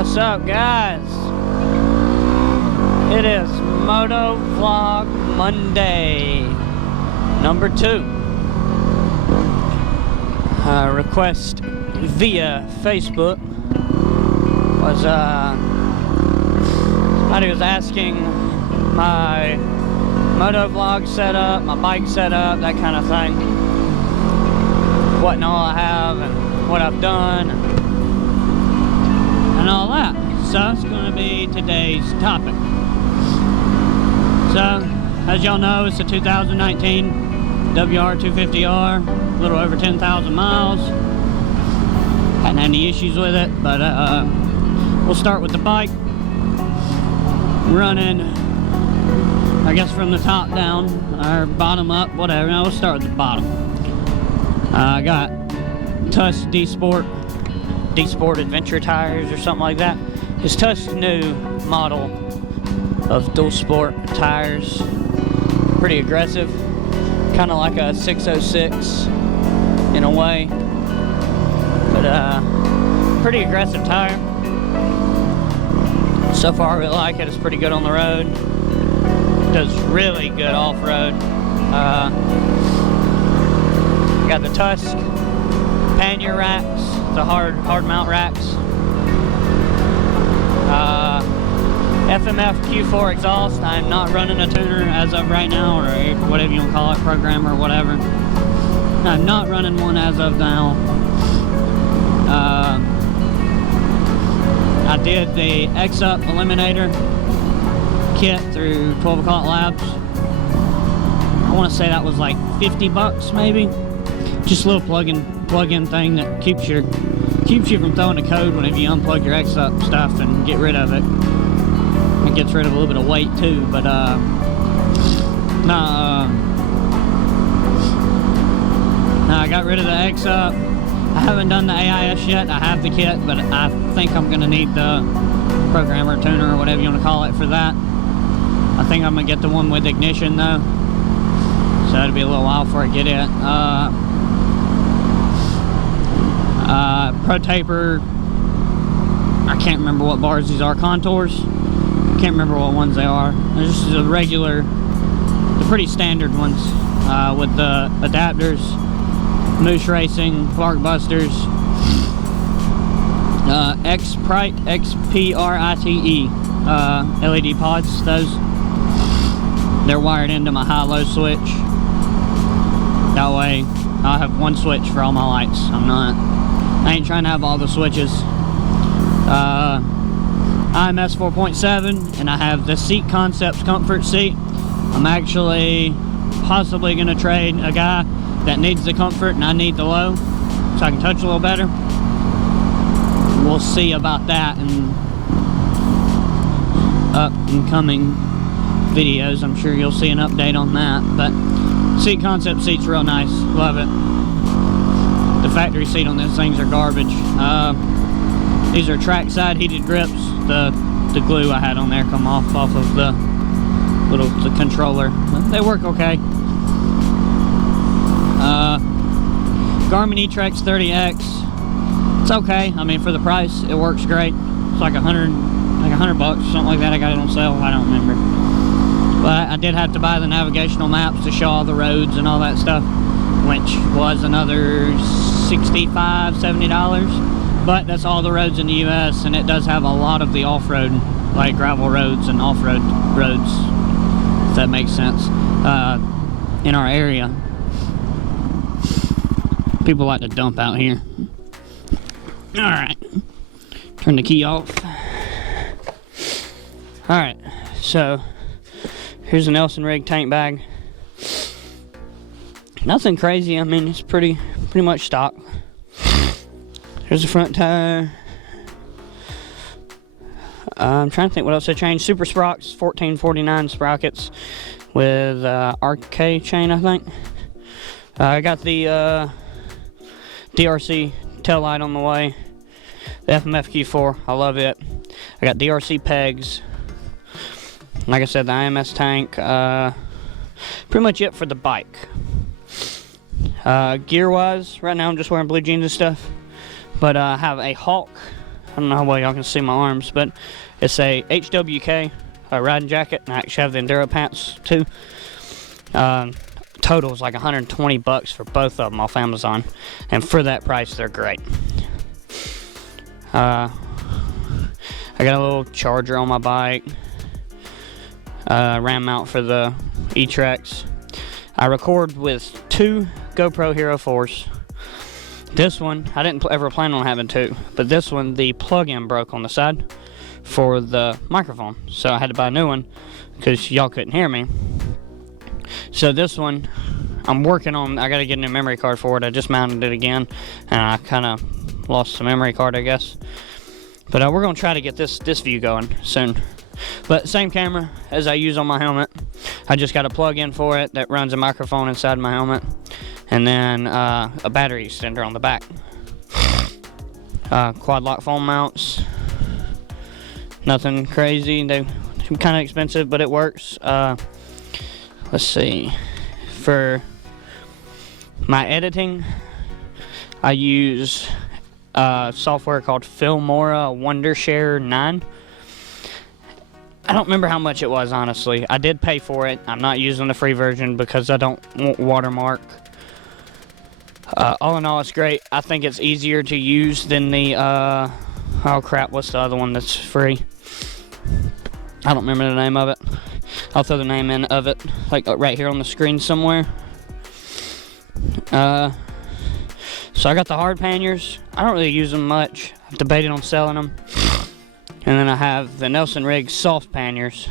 What's up, guys? It is Motovlog Monday, number 2. Request via Facebook was somebody was asking my motovlog setup, my bike setup, that kind of thing. What and all I have and what I've done and all that. So that's going to be today's topic. So, as y'all know, it's a 2019 WR250R, a little over 10,000 miles. Hadn't had any issues with it, but we'll start with the bike. Running, I guess from the top down, or bottom up, whatever. Now we'll start with the bottom. I got Tusk D-Sport Adventure tires or something like that. It's Tusk's new model of dual sport tires. Pretty aggressive, kind of like a 606 in a way, but pretty aggressive tire. So far I really like it. It's pretty good on the road. Does really good off-road. Got the Tusk pannier racks, the hard mount racks. FMF Q4 exhaust. I'm not running a tuner as of right now, or whatever you want to call it, program or whatever. I'm not running one as of now. I did the X-Up Eliminator kit through 12 O'Clock Labs. I want to say that was like 50 bucks maybe. Just a little plug-in thing that keeps you from throwing a code whenever you unplug your X-Up stuff and get rid of it. It gets rid of a little bit of weight too, but I got rid of the X-Up. I haven't done the AIS yet. I have the kit, but I think I'm gonna need the programmer, tuner, or whatever you want to call it for that. I think I'm gonna get the one with ignition though, so it'll be a little while before I get it. Pro Taper, I can't remember what bars these are. Contours, can't remember what ones they are. They're just the regular, the pretty standard ones, with the adapters, Moose Racing, Clark Busters, XPRITE LED pods. Those, they're wired into my high-low switch. That way I'll have one switch for all my lights. I ain't trying to have all the switches. IMS 4.7, and I have the Seat Concepts comfort seat. I'm actually possibly going to trade a guy that needs the comfort and I need the low, so I can touch a little better. We'll see about that in up and coming videos. I'm sure you'll see an update on that, but Seat Concept seat's real nice. Love it. The factory seat on these things are garbage. These are trackside heated grips. The glue I had on there come off of the controller. They work okay. Garmin eTrex 30X. It's okay. I mean, for the price, it works great. It's like $100 bucks or something like that. I got it on sale. I don't remember. But I did have to buy the navigational maps to show all the roads and all that stuff, which was another $65, $70. But that's all the roads in the US, and it does have a lot of the off-road, like gravel roads and off-road roads, if that makes sense, in our area. People like to dump out here. Alright, turn the key off. Alright, so here's a Nelson rig tank bag. Nothing crazy. I mean, it's pretty much stock. Here's the front tire. I'm trying to think what else I changed. Super Sprox 1449 sprockets with RK chain, I think. I got the DRC tail light on the way. The FMF Q4, I love it. I got DRC pegs. Like I said, the IMS tank. Pretty much it for the bike. Gear wise, right now I'm just wearing blue jeans and stuff. But I have a Hawk I don't know how well y'all can see my arms, but it's a HWK riding jacket, and I actually have the Enduro pants too. Total is like 120 bucks for both of them off Amazon, and for that price they're great. I got a little charger on my bike, RAM mount for the E-Trex. I record with 2 GoPro Hero 4s. This one, I didn't ever plan on having 2, but this one, the plug-in broke on the side for the microphone, so I had to buy a new one because y'all couldn't hear me. So this one, I'm working on, I gotta get a new memory card for it. I just mounted it again, and I kind of lost the memory card, I guess. But we're gonna try to get this view going soon. But same camera as I use on my helmet. I just got a plug-in for it that runs a microphone inside my helmet, and then a battery extender on the back. Quad lock phone mounts. Nothing crazy. They're kind of expensive, but it works. Let's see. For my editing, I use software called Filmora Wondershare 9. I don't remember how much it was, honestly. I did pay for it. I'm not using the free version because I don't want watermark. All in all, it's great. I think it's easier to use than the, oh crap, what's the other one that's free? I don't remember the name of it. I'll throw the name in of it, like right here on the screen somewhere. So I got the hard panniers. I don't really use them much. I've debated on selling them. And then I have the Nelson Rig soft panniers,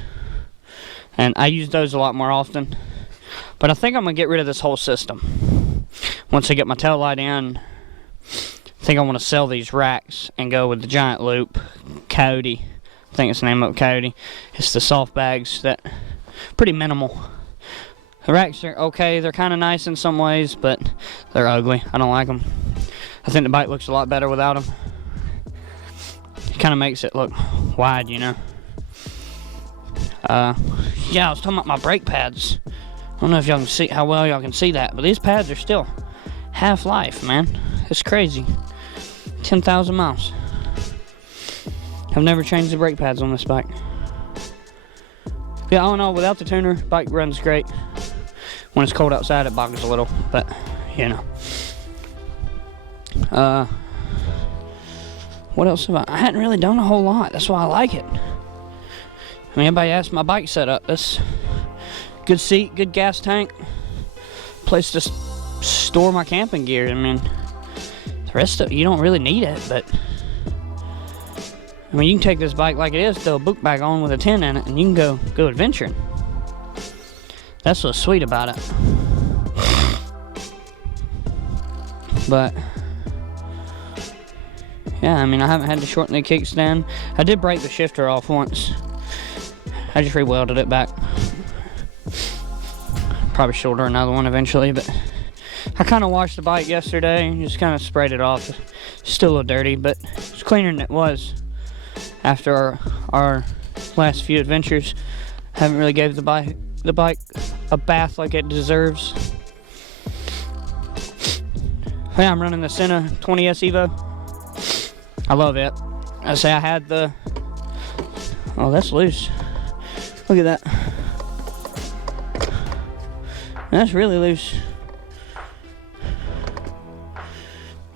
and I use those a lot more often. But I think I'm gonna get rid of this whole system. Once I get my tail light in, I think I want to sell these racks and go with the giant loop Coyote. I think it's the name of it, Coyote. It's the soft bags that pretty minimal. The racks are okay. They're kind of nice in some ways, but they're ugly. I don't like them. I think the bike looks a lot better without them. Kind of makes it look wide, you know. Yeah, I was talking about my brake pads. I don't know if y'all can see how well y'all can see that, but these pads are still half-life, man. It's crazy. 10,000 miles. I've never changed the brake pads on this bike. Yeah, all in all, without the tuner, bike runs great. When it's cold outside, it boggles a little, but you know. What else have I hadn't really done a whole lot. That's why I like it. I mean, everybody asked my bike setup. This good seat, good gas tank, place to store my camping gear. I mean, the rest of it, you don't really need it, but I mean, you can take this bike like it is, throw a book bag on with a tent in it, and you can go adventuring. That's what's sweet about it. But yeah, I mean, I haven't had to shorten the kickstand. I did break the shifter off once. I just re-welded it back. Probably should order another one eventually, but I kind of washed the bike yesterday and just kind of sprayed it off. It's still a little dirty, but it's cleaner than it was after our last few adventures. Haven't really gave the bike a bath like it deserves. Yeah, I'm running the Senna 20S Evo. I love it. I say I had the... Oh, that's loose. Look at that. That's really loose.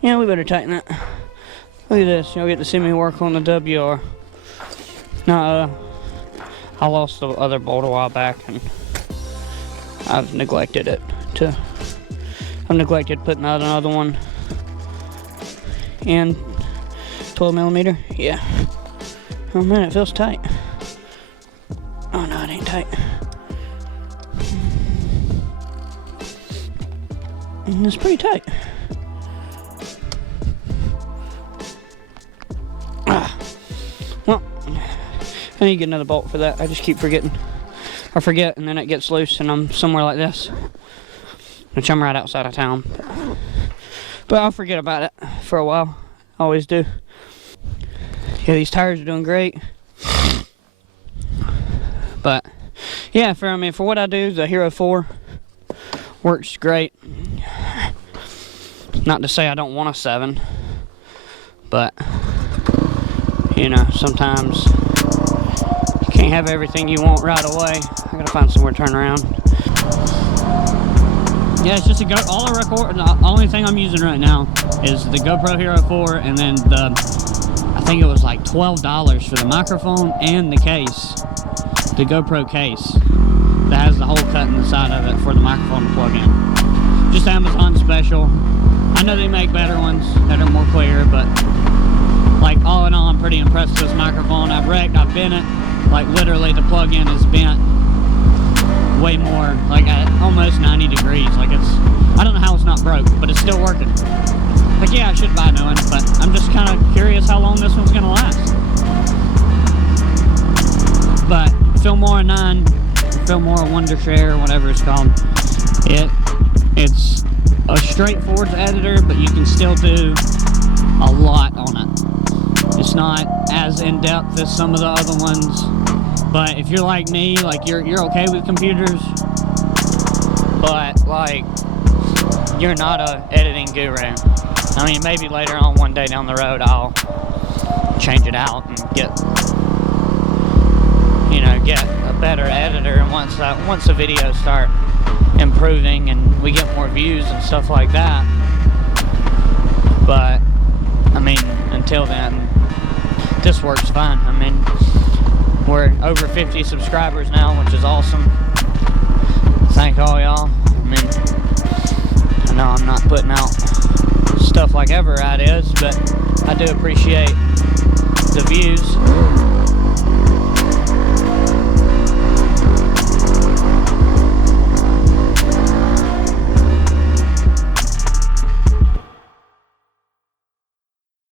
Yeah, we better tighten that. Look at this. You'll get to see me work on the WR. Now, I lost the other bolt a while back, and I've neglected it. I've neglected putting out another one. And 12mm. Yeah. Oh man, it feels tight. Oh no, it ain't tight. It's pretty tight. Well, I need to get another bolt for that. I just keep forgetting. I forget, and then it gets loose, and I'm somewhere like this, which I'm right outside of town. But I'll forget about it for a while. I always do. Yeah, these tires are doing great. But yeah, for what I do, the Hero 4 works great. Not to say I don't want a 7, but you know, sometimes you can't have everything you want right away. I gotta find somewhere to turn around. Yeah, it's just a all I record. The only thing I'm using right now is the GoPro Hero 4, and then I think it was like $12 for the microphone and the case, the GoPro case that has the hole cut in the side of it for the microphone to plug in. Just Amazon special. I know they make better ones that are more clear, but like all in all, I'm pretty impressed with this microphone. I've wrecked, I've bent it, like literally the plug-in is bent way more, like at almost 90 degrees. Like I don't know how it's not broke, but it's still working. Like, yeah, I should buy a new one, but I'm just kind of curious how long this one's gonna last. But Filmora 9, Filmora Wondershare, whatever it's called, it's a straightforward editor, but you can still do a lot on it. It's not as in-depth as some of the other ones, but if you're like me, like you're okay with computers, but like you're not a editing guru. I mean, maybe later on one day down the road I'll change it out and get a better editor, and once the videos start improving and we get more views and stuff like that. But I mean, until then, this works fine. I mean, we're over 50 subscribers now, which is awesome. Thank all y'all. I mean, I know I'm not putting out stuff like Everett is, but I do appreciate the views.